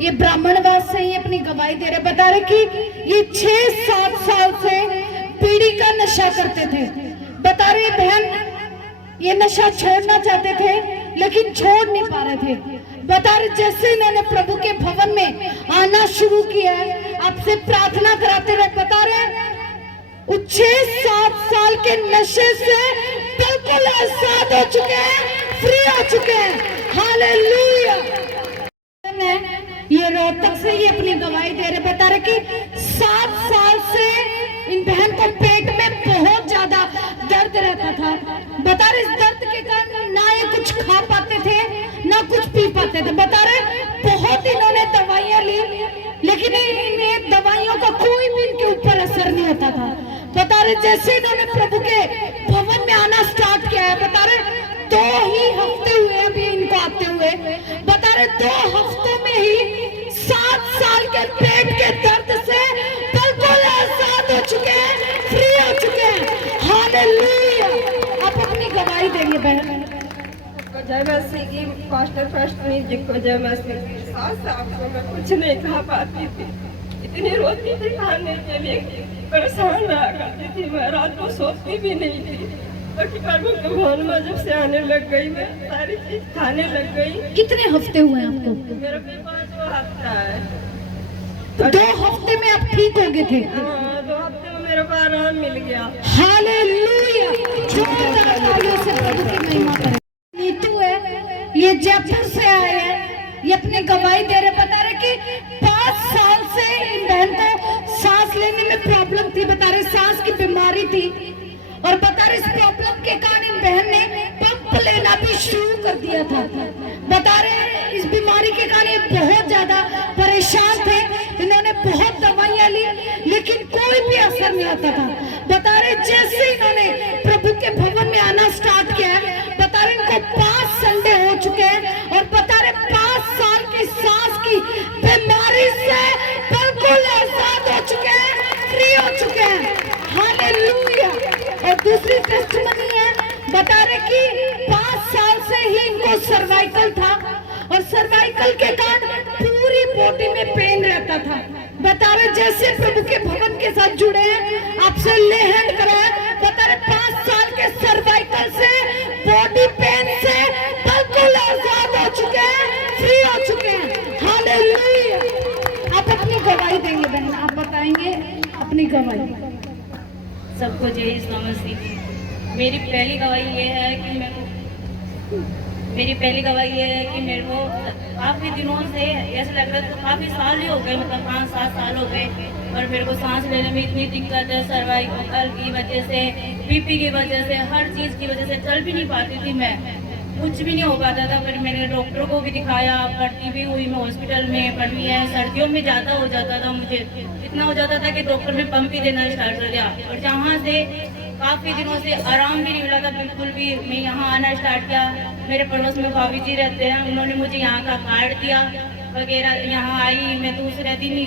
ये ब्राह्मणवाद से ही अपनी गवाही दे रहे, बता रहे कि ये 6-7 साल से बीड़ी का नशा करते थे। बता रहे बहन ये नशा छोड़ना चाहते थे लेकिन छोड़ नहीं पा रहे थे। बता रहे जैसे इन्होंने प्रभु के भवन में आना शुरू किया है, आपसे प्रार्थना कराते रहे, बता रहे 6-7 साल के नशे से बिल्कुल आजाद हो चुके हैं, फ्री हो चुके हैं। हालेलुया। ये रोहतक से ही अपनी गवाही दे रहे, बता रहे कि 7 साल से इन बहन को पेट में बहुत ज्यादा दर्द रहता था। बता रहे इस दर्द के कारण ना ये कुछ खा पाते थे ना कुछ पी पाते थे। बता रहे बहुत इन्होंने दवाइयां ली लेकिन इन दवाइयों का कोई भी इनके ऊपर असर नहीं होता था। बता रहे जैसे इन्होंने प्रभु के भवन में आना स्टार्ट किया है, बता रहे 2 ही हफ्ते हुए अभी इनको आते हुए, बता रहे 2 हफ्तों में ही 7 साल के पेट के दर्द से बिल्कुल आजाद हो चुके हैं, फ्री हो चुके हैं। हालेलुया। आप अपनी गवाही देंगे बहन। जय मसीह की पास्टर फर्स्टनी जी को जय मसीह की। 7 साल को मैं कुछ नहीं खा पाती थी, इतनी रोती थी, खाने के लिए परेशान रहा करती थी, मैं रात को सोती भी नहीं थी। बाकी प्रभु के भवन में जब से आने लग गई, मैं सारी चीज खाने लग गई। कितने हफ्ते हुए आपको? मेरा 5वां हफ्ता है। तो 2 हफ्ते में आप ठीक हो गए थे? हाँ, 2 हफ्ते में मेरे को आराम मिल गया। हालेलुया। जोरदार तालियों से प्रभु की महिमा करें। नीतू है, ये जयपुर से आए हैं, ये अपनी गवाही दे रहे, बता रहे कि 5 साल से इन बहन को सांस लेने में प्रॉब्लम थी। बता रहे सांस की बीमारी थी और बता रहे इस प्रॉब्लम के कारण इन बहन ने पंप लेना भी शुरू कर दिया था। बता रहे इस बीमारी के कारण ये बहुत ज्यादा परेशान थे, इन्होंने बहुत दवाइयां ली लेकिन कोई भी असर नहीं आता था। बता रहे जैसे इन्होंने प्रभु के भवन में आना स्टार्ट किया है, बता रहे इनको 5 संडे हो चुके हैं और बता रहे 5 साल की सांस की बीमारी से बिल्कुल आजाद हो चुके हैं, फ्री हो चुके हैं। हालेलुया। और दूसरी टेस्टमनी है, बता रहे कि 5 साल से ही इनको सर्वाइकल था और सर्वाइकल के कारण पूरी बॉडी में पेन रहता था। बता रहे जैसे प्रभु के भवन के साथ जुड़े हैं, आपसे ले हैंड कराया, बता रहे 5 साल के सर्वाइकल से, बॉडी पेन से बिल्कुल आजाद हो चुके हैं, फ्री हो चुके हैं। हालेलुया। आप अपनी गवाही देंगे बहन, आप बताएंगे अपनी गवाही। सबको जय यीशु मसीह। मेरी पहली गवाही ये है कि मेरे को काफ़ी दिनों से ऐसा लग रहा था, काफ़ी साल ही हो गए, मतलब 5-7 साल हो गए, और मेरे को सांस लेने में इतनी दिक्कत है, सर्वाइकल की वजह से, बीपी की वजह से, हर चीज़ की वजह से चल भी नहीं पाती थी मैं, कुछ भी नहीं हो पाता था। फिर मैंने डॉक्टर को भी दिखाया, भर्ती भी हुई मैं हॉस्पिटल में, पर भी है सर्दियों में ज़्यादा हो जाता था, मुझे इतना हो जाता था कि डॉक्टर ने पंप ही देना स्टार्ट कर दिया। और जहाँ से काफ़ी दिनों से आराम भी नहीं मिला था बिल्कुल भी। मैं यहाँ आना स्टार्ट किया, मेरे पड़ोस में भाभी जी रहते हैं, उन्होंने मुझे यहाँ का कार्ड दिया वगैरह। यहाँ आई मैं दूसरे दिन ही,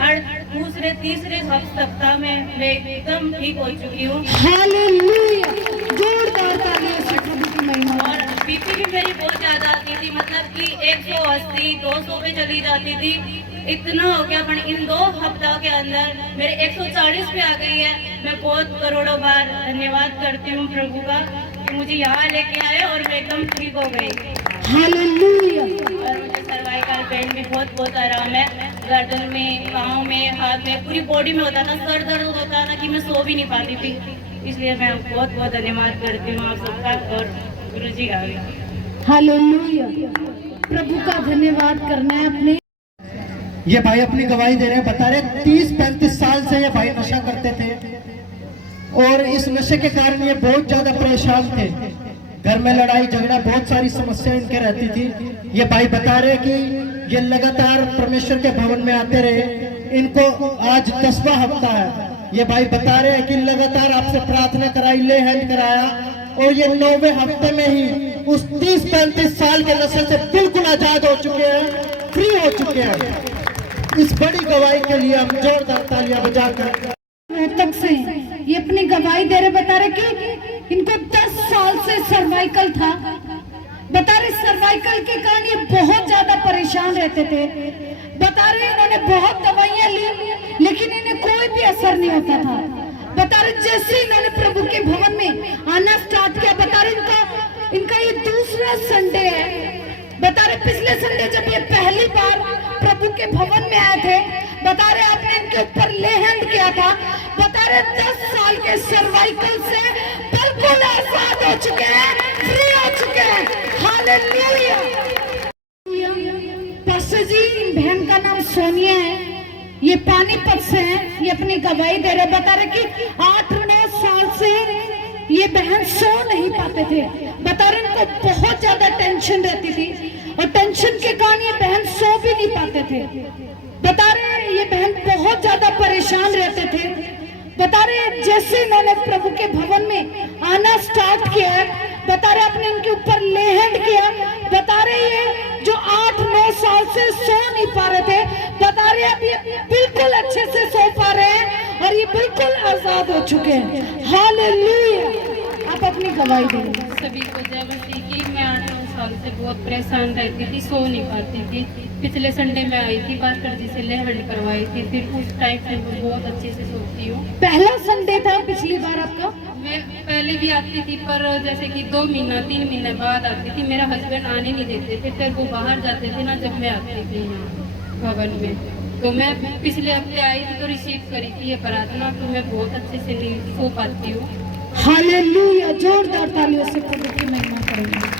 हर दूसरे तीसरे सप्ताह में मैं एकदम ठीक हो चुकी हूँ। हालेलुया। जोरदार तालियों से प्रभु की महिमा। और बीपी भी मेरी बहुत ज़्यादा आती थी, मतलब कि 180-200 पे चली जाती थी, इतना हो गया। पर इन 2 हफ्तों के अंदर मेरे 140 पे आ गई है। मैं बहुत करोड़ों बार धन्यवाद करती हूँ प्रभु का कि मुझे यहाँ लेके आए और मैं एकदम ठीक हो गई। हालेलुया। और मुझे सर्वाइकल पेन भी बहुत आराम है, गर्दन में, पाँव में, हाथ में, पूरी बॉडी में होता था, सर दर्द होता था कि मैं सो भी नहीं पाती थी। इसलिए मैं बहुत धन्यवाद करती हूँ आप सबका और गुरु जी का भी। हालेलुया। प्रभु का धन्यवाद करना है अपने। ये भाई अपनी गवाही दे रहे हैं, बता रहे 30-35 साल से ये भाई नशा करते थे और इस नशे के कारण ये बहुत ज्यादा परेशान थे। घर में लड़ाई झगड़ा, बहुत सारी समस्या इनके रहती थी। ये भाई बता रहे कि ये लगातार परमेश्वर के भवन में आते रहे, इनको आज 10वां हफ्ता है। ये भाई बता रहे हैं कि लगातार आपसे प्रार्थना कराई, ले हैंड कराया और ये 9वें हफ्ते में ही उस 30-35 साल के नशे से बिल्कुल आजाद हो चुके हैं, फ्री हो चुके हैं। इस बड़ी गवाही के लिए हम जोरदार तालियां बजाकर। रोहतक से ये अपनी गवाही दे रहे, बता रहे कि इनको 10 साल से सर्वाइकल था। बता रहे सर्वाइकल साइकिल के कारण ये बहुत ज्यादा परेशान रहते थे। बता रहे इन्होंने बहुत दवाइयां ली लेकिन इन्हें कोई भी असर नहीं होता था। बता रहे जैसे इन्होंने प्रभु के भवन में आना स्टार्ट किया, बता रहे इनका ये दूसरा संडे है। बता रहे पिछले संडे जब ये पहली बार प्रभु के भवन में आए थे, बता रहे आपने इनके ऊपर ले हैंड किया था। बता रहे 10 साल के सर्वाइकल से बिल्कुल आजाद हो चुके हैं, फ्री हो चुके हैं। हालेलुया। पास्टर जी, बहन का नाम सोनिया है, ये पानीपत से है, ये अपनी गवाही दे रहे। बता रहे कि 8-9 साल से ये बहन सो नहीं पाते थे। बता रहे इनको बहुत ज्यादा टेंशन रहती थी और टेंशन के कारण ये बहन सो भी नहीं पाते थे। बता रहे ये बहन बहुत ज्यादा परेशान रहते थे। बता रहे जैसे इन्होंने प्रभु के भवन में आना स्टार्ट किया है, बता रहे आपने इनके ऊपर ले हैंड किया। बता रहे ये जो 8-9 साल से सो नहीं पा रहे थे, बता रहे अब ये बिल्कुल अच्छे से सो पा रहे हैं और ये बिल्कुल आजाद हो चुके हैं। हालेलुया। आप अपनी गवाही दें। सभी को जय मसीह की। मैं 8-9 साल से बहुत परेशान रहती थी, सो नहीं पाती थी। पिछले संडे में आई थी, पास्टर जी से लेहड़ करवाई थी, फिर उस टाइम से मैं बहुत अच्छे से सोती हूँ। पहला संडे था पिछली बार आपका? मैं पहले भी आती थी पर जैसे कि 2 महीना 3 महीने बाद आती थी। मेरा हस्बैंड आने नहीं देते थे, फिर वो बाहर जाते थे ना जब मैं आती थी यहाँ भवन में। तो मैं पिछले हफ्ते आई थी तो रिसीव करी थी ये प्रार्थना, तो मैं बहुत अच्छे से नहीं सो पाती हूँ। हालेलुया। जोरदार तालियों से प्रभु की महिमा करेंगे।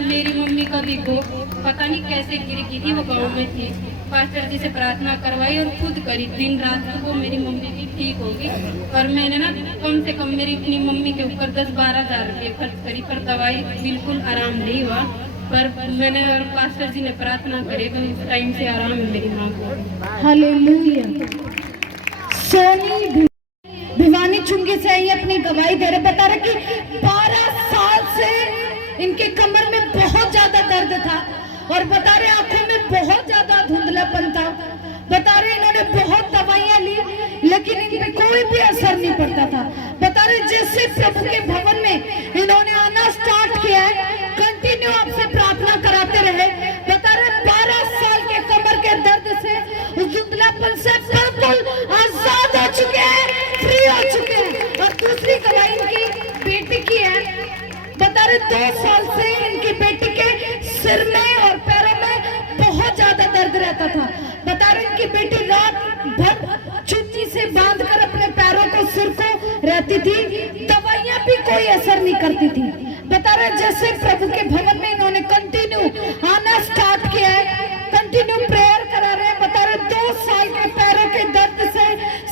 मेरी मम्मी का भी वो पता नहीं कैसे गिर गई थी, वो गाँव में थी। पास्टर जी से प्रार्थना करवाई और खुद करी दिन रात, तो वो मेरी मम्मी भी ठीक होगी। और मैंने ना कम से कम मेरी अपनी मम्मी के ऊपर 10-12 हज़ार रुपये खर्च करी, पर दवाई बिल्कुल आराम नहीं हुआ। पर मैंने और पास्टर जी ने प्रार्थना करी तो उस टाइम से आराम है मेरी माँ को। हालेलुया। सोनी भिवानी चुंगी से आई अपनी गवाही दे रहे। बता रहे कि 12 साल से इनके कमर में बहुत ज्यादा दर्द था और बता रहे आंखों में बहुत ज्यादा धुंधलापन था। बता रहे इन्होंने बहुत दवाइयां ली लेकिन इनमें कोई भी असर नहीं पड़ता था। बता रहे जैसे प्रभु के भवन में इन्होंने आना स्टार्ट किया है, कंटिन्यू आपसे प्रार्थना कराते रहे। बता रहे 12 साल के कमर के दर्द से, उस धुंधलापन से बिल्कुल आजाद हो चुके हैं, फ्री हो चुके हैं। और दूसरी गवाही इनकी बेटी की है। बता रहे 2 साल से इनकी बेटी के सिर में और पैरों में बहुत ज्यादा दर्द रहता था। बता रहे इनकी बेटी रात भर चुन्नी से बांधकर अपने पैरों को, सिर को रहती थी, दवाइयां भी कोई असर नहीं करती थी। बता रहे जैसे प्रभु के भवन में इन्होंने कंटिन्यू आना स्टार्ट किया है, कंटिन्यू प्रेयर करा रहे हैं। बता रहे 2 साल के पैरों के दर्द से,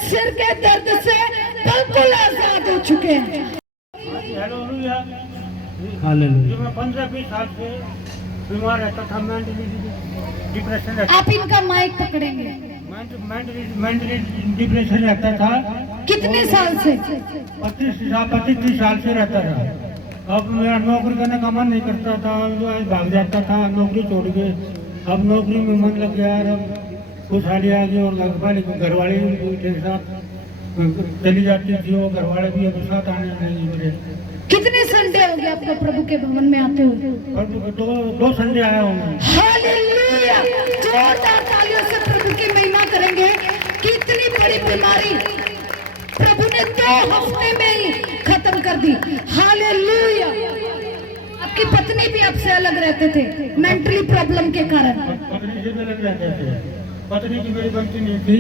सिर के दर्द से बिल्कुल आजाद हो चुके हैं। जो मैं 15-20 साल से बीमार रहता था, मेंटली डिप्रेशन रहता। आप इनका माइक पकड़ेंगे। मेंटली डिप्रेशन रहता था। कितने साल से? 25-30 साल से रहता था। अब मेरा नौकरी करने का मन नहीं करता था, भाग जाता था, नौकरी छोड़ के। अब नौकरी में मन लग गया, अब खुशहाली आ गई और घर वाले के साथ चली जाती थी, वो घर वाले भी अब साथ आने नहीं मेरे। कितने संडे हो गए आपको प्रभु के भवन में आते हुए? दो संडे आया हूँ। हालेलुया। जोरदार तालियों से प्रभु की महिमा करेंगे। कितनी बड़ी बीमारी प्रभु ने 2 हफ्ते में ही खत्म कर दी। हालेलुया। आपकी पत्नी भी आपसे अलग रहते थे मेंटली प्रॉब्लम के कारण? पत्नी से अलग रहते थे। पत्नी की मेरी बनती नहीं थी।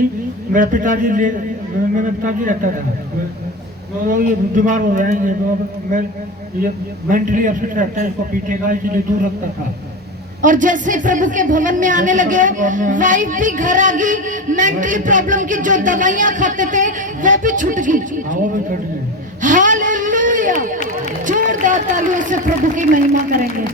मेरा पिताजी रहता था, तो ये बीमार हो जाएंगे तो मैं ये मेंटली अपसेट रहता है, इसको पीटेगा, इसलिए दूर रखता था। और जैसे प्रभु के भवन में आने लगे, वाइफ भी घर आ गई, मेंटली प्रॉब्लम की जो दवाइयां खाते थे वो भी छूट गई। वो भी छूट गई। हालेलुया। जोरदार तालियों से प्रभु की महिमा करेंगे।